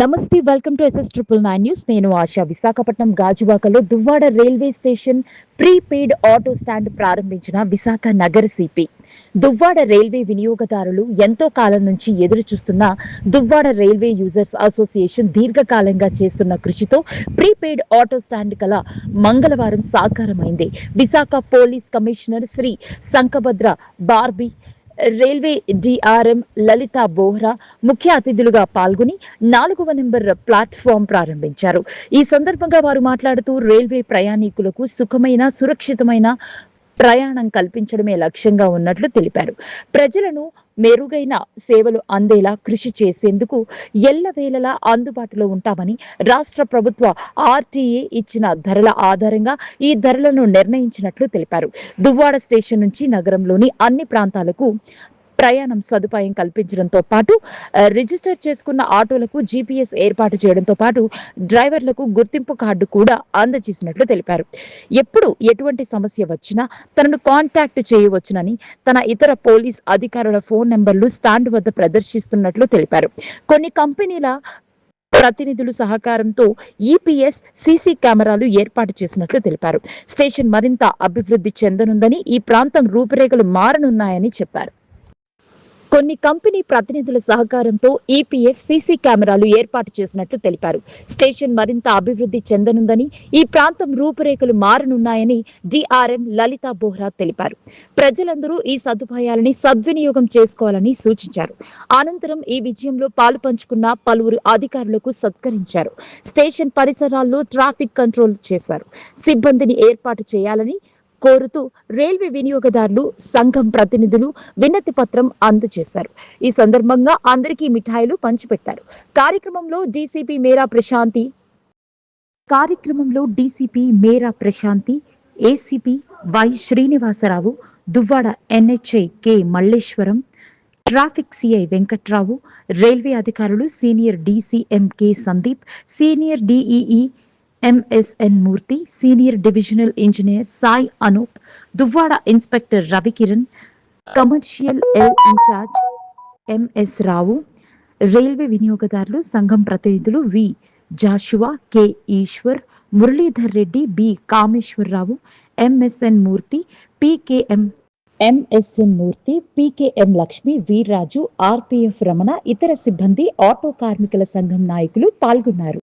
నమస్తే welcome to S S triple nine news నేను ఆశ. విశాఖపట్నం గాజువాకలో Duvvada railway station prepaid auto stand ప్రారంభించిన విశాఖ నగర సిపి దువ్వాడ రైల్వే వినియోగదారులు ఎంతో కాలం నుంచి ఎదురు చూస్తున్న దువ్వాడ రైల్వే యూజర్స్ అసోసియేషన్ దీర్ఘకాలంగా చేస్తున్న కృషితో ప్రీపెయిడ్ ఆటో స్టాండ్ కల మంగళవారం సాకారమైంది. విశాఖ పోలీస్ కమిషనర్ శ్రీ సంకభద్ర బార్బీ రైల్వే డిఆర్ఎం లలిత బోహ్రా ముఖ్య అతిథులుగా పాల్గొని నాలుగవ నెంబర్ ప్లాట్ఫామ్ ప్రారంభించారు. ఈ సందర్భంగా వారు మాట్లాడుతూ రైల్వే ప్రయాణికులకు సుఖమైన సురక్షితమైన ప్రయాణం కల్పించడమే లక్ష్యంగా ఉన్నట్లు తెలిపారు. ప్రజలను మెరుగైన సేవలు అందేలా కృషి చేసేందుకు ఎల్లవేళలా అందుబాటులో ఉంటామని రాష్ట్ర ప్రభుత్వ ఆర్టీఏ ఇచ్చిన ధరల ఆధారంగా ఈ ధరలను నిర్ణయించినట్లు తెలిపారు. దువ్వాడ స్టేషన్ నుంచి నగరంలోని అన్ని ప్రాంతాలకు ప్రయాణం సదుపాయం కల్పించడంతో పాటు రిజిస్టర్ చేసుకున్న ఆటోలకు జీపీఎస్ ఏర్పాటు చేయడంతో పాటు డ్రైవర్లకు గుర్తింపు కార్డు కూడా అందజేసినట్లు తెలిపారు. ఎప్పుడు ఎటువంటి సమస్య వచ్చినా తనను కాంటాక్ట్ చేయవచ్చునని తన ఇతర పోలీస్ అధికారుల ఫోన్ నెంబర్లు స్టాండ్ వద్ద ప్రదర్శిస్తున్నట్లు తెలిపారు. కొన్ని కంపెనీల ప్రతినిధులు సహకారంతో ఈపీఎస్ సీసీ కెమెరాలు ఏర్పాటు చేసినట్లు తెలిపారు. స్టేషన్ మరింత అభివృద్ధి చెందనుందని ఈ ప్రాంతం రూపురేఖలు మారనున్నాయని చెప్పారు. కొన్ని కంపెనీ ప్రతినిధుల సహకారంతో ఈపీఎస్ సీసీ కెమెరాలు ఏర్పాటు చేసినట్లు తెలిపారు. స్టేషన్ మరింత అభివృద్ధి చెందనుందని ఈ ప్రాంతం రూపురేఖలు మారనున్నాయని డిఆర్ఎం లలిత బోహ్రా తెలిపారు. ప్రజలందరూ ఈ సదుపాయాలని సద్వినియోగం చేసుకోవాలని సూచించారు. అనంతరం ఈ విజయంలో పాలు పంచుకున్న పలువురు అధికారులకు సత్కరించారు. స్టేషన్ పరిసరాల్లో ట్రాఫిక్ కంట్రోల్ చేశారు. సిబ్బందిని ఏర్పాటు చేయాలని కోరుతూ రైల్వే వినియోగదారులు సంఘం ప్రతినిధులు వినతి పత్రం అందజేశారు. ఈ సందర్భంగా అందరికీ మిఠాయిలు పంచిపెట్టారు. కార్యక్రమంలో డీసీపీ మేరా ప్రశాంతి కార్యక్రమంలో DCP Mera Prashanthi ACP Y Srinivasarao Duvvada NHI K Malleswaram traffic CI Venkatrao railway అధికారులు senior DCM K Sandeep senior DEE MSN Murthy senior divisional engineer Sai Anup Duvvada inspector Ravikiran commercial L in charge MS Rao railway వినియోగదారులు సంఘం ప్రతినిధులు V Joshua K Eswar Muralidhar Reddy B Kameswararao MSN Murthy PKM MSN Murthy PKM Lakshmi Veerraju RPF Ramana ఇతర సిబ్బంది auto కార్మికుల సంఘం నాయకులు పాల్గొన్నారు.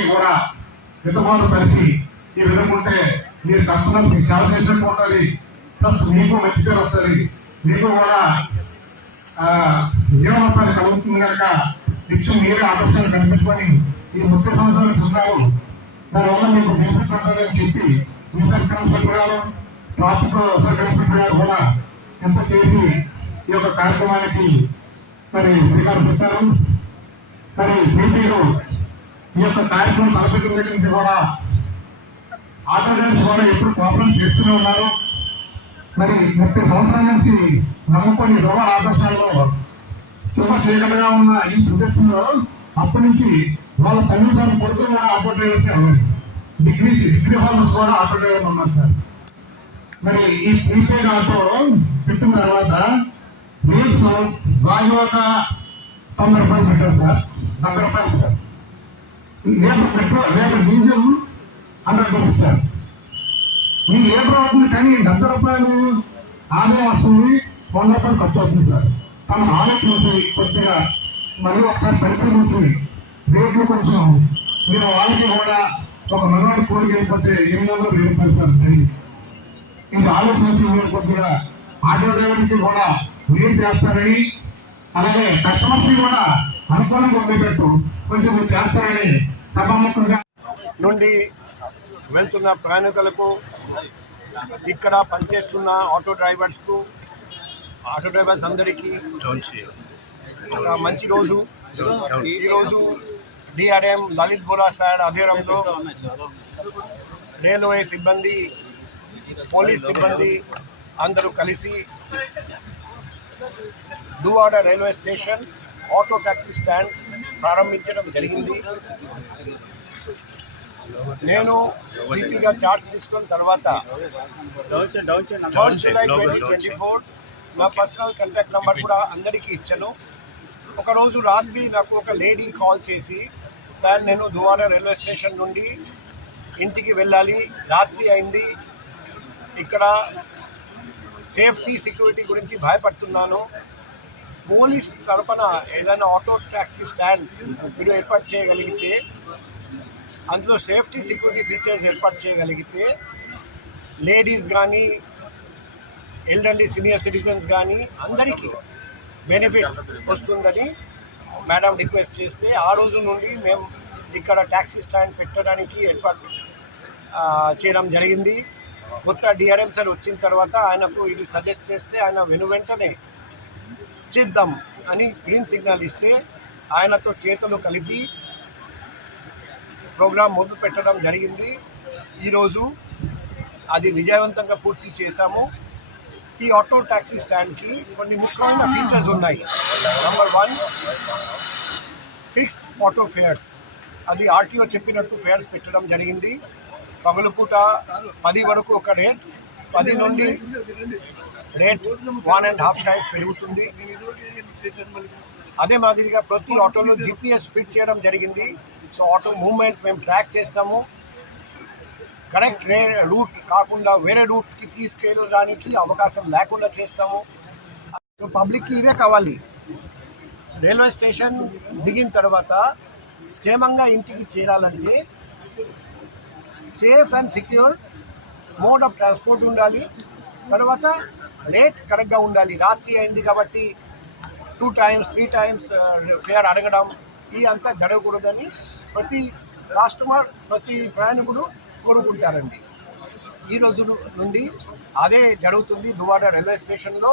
అందరికీ కూడా విధమాలు కలిసి ఈ విధంగా ఉంటే మీరు కస్టమర్స్ సేవ చేసినట్టు ఉంటుంది. ప్లస్ మీకు మంచి పేరు వస్తుంది. మీకు కూడా జీవనోపాధి కలుగుతుంది కనుక నిత్యం మీరే ఆదర్శాలు కనిపించుకొని ఈ ముప్పై సంవత్సరాలు ఉన్నారు దానివల్ల మీకు బెనిఫిట్ ఉంటుందని చెప్పి మీ సర్కార్ గారు ట్రాఫిక్ సర్కార్ గారు కూడా ఎంత చేసి ఈ యొక్క కార్యక్రమానికి మరి శ్రీకారం పెట్టారు మరి సిపిలు ఈ యొక్క కార్యక్రమం తలపెట్టిన దగ్గర నుంచి కూడా ఆటో డ్రైవర్స్ కూడా ఎప్పుడు ప్రాబ్లం చేస్తూనే ఉన్నారు. మరి ముప్పై సంవత్సరాల నుంచి నమ్ముకొని రోగ ఆదర్శాల్లో చిన్న చీకటిగా ఉన్న ఈ ప్రదేశంలో అప్పటి నుంచి వాళ్ళ తల్లిదండ్రులు కొడుకులు కూడా ఆటో డ్రైవర్స్ ఉన్నారు డిగ్రీ డిగ్రీ హోల్డర్స్ కూడా ఆటో డ్రైవర్ ఉన్నారు సార్. మరి ఈ ప్రీపెయిడ్ ఆటో పెట్టిన తర్వాత రేట్స్ వాళ్ళు ఒక తొంభై రూపాయలు పెట్టారు సార్. డెబ్బై రూపాయలు సార్. రేపు పెట్రోల్ రేపు డీజిల్ హండ్రెడ్ రూపీస్ సార్ మీకు లీటర్ అవుతుంది కానీ డెబ్బై రూపాయలు ఆదాయం వస్తుంది వంద రూపాయలు ఖర్చు అవుతుంది సార్. తమ ఆలోచించి కొద్దిగా మళ్ళీ ఒకసారి పరిశీలించి రేట్లు కొంచెం మీరు వాళ్ళకి కూడా ఒక మనవాడి కోరిక వెళ్ళిపోతే ఎనిమిది వందలు వెయ్యి రూపాయలు సార్ డైలీ. ఇంకా ఆలోచించి మీరు కొద్దిగా ఆటో డ్రైవర్కి కూడా మీరు చేస్తారని అలాగే కస్టమర్స్కి కూడా అనుకూలంగా ఉండేటట్టు కొంచెం చేస్తారని సభాముఖంగా నుండి వెళ్తున్న ప్రయాణికులకు ఇక్కడ పనిచేస్తున్న ఆటో డ్రైవర్స్కు ఆటో డ్రైవర్స్ అందరికీ ఒక మంచి రోజు. ఈరోజు డిఆర్ఎం లలిత్ బోరా సార్ ఆధ్వర్యంలో రైల్వే సిబ్బంది పోలీస్ సిబ్బంది అందరూ కలిసి Duvada railway station auto taxi stand ప్రారంభించడం జరిగింది. నేను సిపిగా చార్జ్ తీసుకున్న తర్వాత first July twenty twenty four నా పర్సనల్ కాంటాక్ట్ నెంబర్ కూడా అందరికీ ఇచ్చాను. ఒకరోజు రాత్రి నాకు ఒక లేడీ కాల్ చేసి సార్ నేను దువారా రైల్వే స్టేషన్ నుండి ఇంటికి వెళ్ళాలి. రాత్రి అయింది. ఇక్కడ సేఫ్టీ సెక్యూరిటీ గురించి భయపడుతున్నాను. పోలీస్ తరపున ఏదైనా ఆటో ట్యాక్సీ స్టాండ్ మీరు ఏర్పాటు చేయగలిగితే అందులో సేఫ్టీ సెక్యూరిటీ ఫీచర్స్ ఏర్పాటు చేయగలిగితే లేడీస్ కానీ ఎల్డర్లీ సీనియర్ సిటిజన్స్ కానీ అందరికీ బెనిఫిట్ వస్తుందని మేడం రిక్వెస్ట్ చేస్తే ఆ రోజు నుండి మేము ఇక్కడ ట్యాక్సీ స్టాండ్ పెట్టడానికి ఏర్పాటు చేయడం జరిగింది. కొత్త డిఆర్ఎం సార్ వచ్చిన తర్వాత ఆయనకు ఇది సజెస్ట్ చేస్తే ఆయన వెను వెంటనే చేద్దాం అని గ్రీన్ సిగ్నల్ ఇస్తే ఆయనతో చేతులు కలిపి ప్రోగ్రాం మొదలు పెట్టడం జరిగింది. ఈరోజు అది విజయవంతంగా పూర్తి చేశాము. ఈ ఆటో ట్యాక్సీ స్టాండ్కి కొన్ని ముఖ్యమైన ఫీచర్స్ ఉన్నాయి. Number one fixed auto fares అది ఆర్టీఓ చెప్పినట్టు ఫేర్స్ పెట్టడం జరిగింది. పగలుపూట పది వరకు ఒక రేట్ పది నుండి rate one and half time పెరుగుతుంది. అదే మాదిరిగా ప్రతి ఆటోలో జిపిఎస్ ఫిట్ చేయడం జరిగింది. సో ఆటో మూవ్మెంట్ మేము ట్రాక్ చేస్తాము. కరెక్ట్ రే రూట్ కాకుండా వేరే రూట్కి తీసుకెళ్ళడానికి అవకాశం లేకుండా చేస్తాము. పబ్లిక్కి ఇదే కావాలి. రైల్వే స్టేషన్ దిగిన తర్వాత క్షేమంగా ఇంటికి చేరాలంటే safe and secure mode of transport ఉండాలి. తర్వాత రేట్ కరెక్ట్గా ఉండాలి. రాత్రి అయింది కాబట్టి two times three times fare అడగడం ఈ అంతా జరగకూడదని ప్రతి కస్టమర్ ప్రతి ప్రయాణికుడు కోరుకుంటారండి. ఈ రోజు నుండి అదే జరుగుతుంది దువాడ రైల్వే స్టేషన్లో.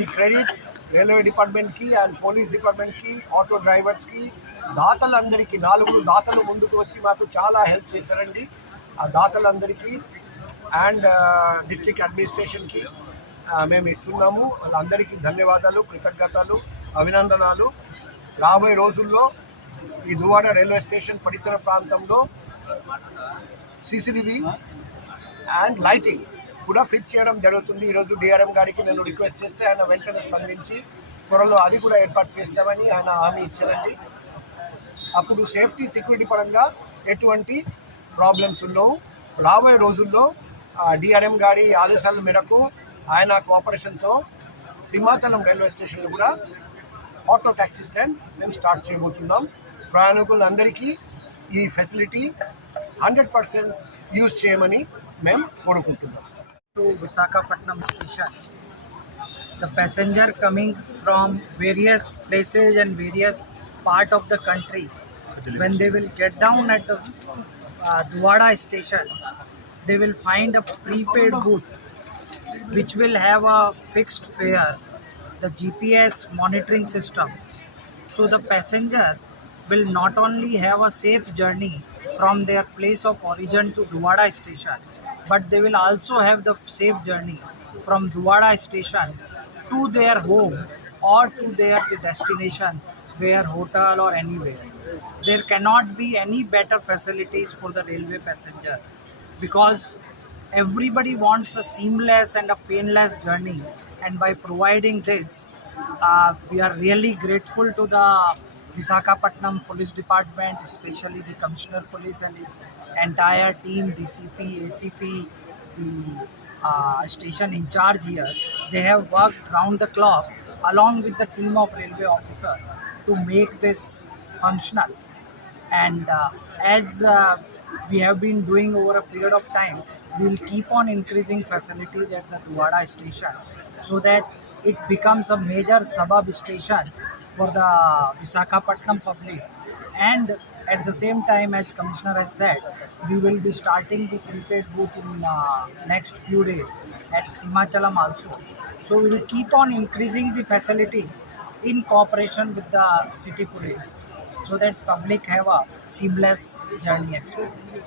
ఈ క్రెడిట్ రైల్వే డిపార్ట్మెంట్కి అండ్ పోలీస్ డిపార్ట్మెంట్కి ఆటో డ్రైవర్స్కి దాతలందరికీ నాలుగు దాతలు ముందుకు వచ్చి మాకు చాలా హెల్ప్ చేశారండి. ఆ దాతలందరికీ అండ్ డిస్ట్రిక్ట్ అడ్మినిస్ట్రేషన్కి మేము ఇస్తున్నాము. వాళ్ళందరికీ ధన్యవాదాలు కృతజ్ఞతలు అభినందనాలు. రాబోయే రోజుల్లో ఈ దువాడ రైల్వే స్టేషన్ పరిసర ప్రాంతంలో సీసీటీవీ అండ్ లైటింగ్ కూడా ఫిట్ చేయడం జరుగుతుంది. ఈరోజు డిఆర్ఎం గారికి నేను రిక్వెస్ట్ చేస్తే ఆయన వెంటనే స్పందించి త్వరలో అది కూడా ఏర్పాటు చేస్తామని ఆయన హామీ ఇచ్చారండి. అప్పుడు సేఫ్టీ సెక్యూరిటీ పరంగా ఎటువంటి ప్రాబ్లమ్స్ ఉండవు. రాబోయే రోజుల్లో డిఆర్ఎం గారి ఆదేశాల మేరకు ఆయన కోఆపరేషన్తో సింహాచలం రైల్వే స్టేషన్లో కూడా ఆటో ట్యాక్సీ స్టాండ్ మేము స్టార్ట్ చేయబోతున్నాం ప్రయాణికులందరికీ ఈ ఫెసిలిటీ హండ్రెడ్ పర్సెంట్ యూజ్ చేయమని మేము కోరుకుంటున్నాం to Visakhapatnam station. The passenger coming from various places and various part of the country, when they will get down at the uh, station, they will find a prepaid booth which will have a fixed fare, the GPS monitoring system. So the passenger will not only have a safe journey from their place of origin to Dwada station, but they will also have the safe journey from Dwada station to their home or to their destination, where hotel or anywhere. There cannot be any better facilities for the railway passenger because everybody wants a seamless and a painless journey and by providing this uh, we are really grateful to the Visakhapatnam Police Department, especially the Commissioner Police and his entire team, DCP, ACP, the uh, station in charge here. They have worked round the clock along with the team of railway officers to make this functional and uh, as uh, we have been doing over a period of time we will keep on increasing facilities at the Duwada station so that it becomes a major suburb station for the Visakhapatnam public. And at the same time as commissioner has said we will be starting the prepaid booth in uh, next few days at Simachalam also. So we will keep on increasing the facilities in cooperation with the city police so that public have a seamless journey experience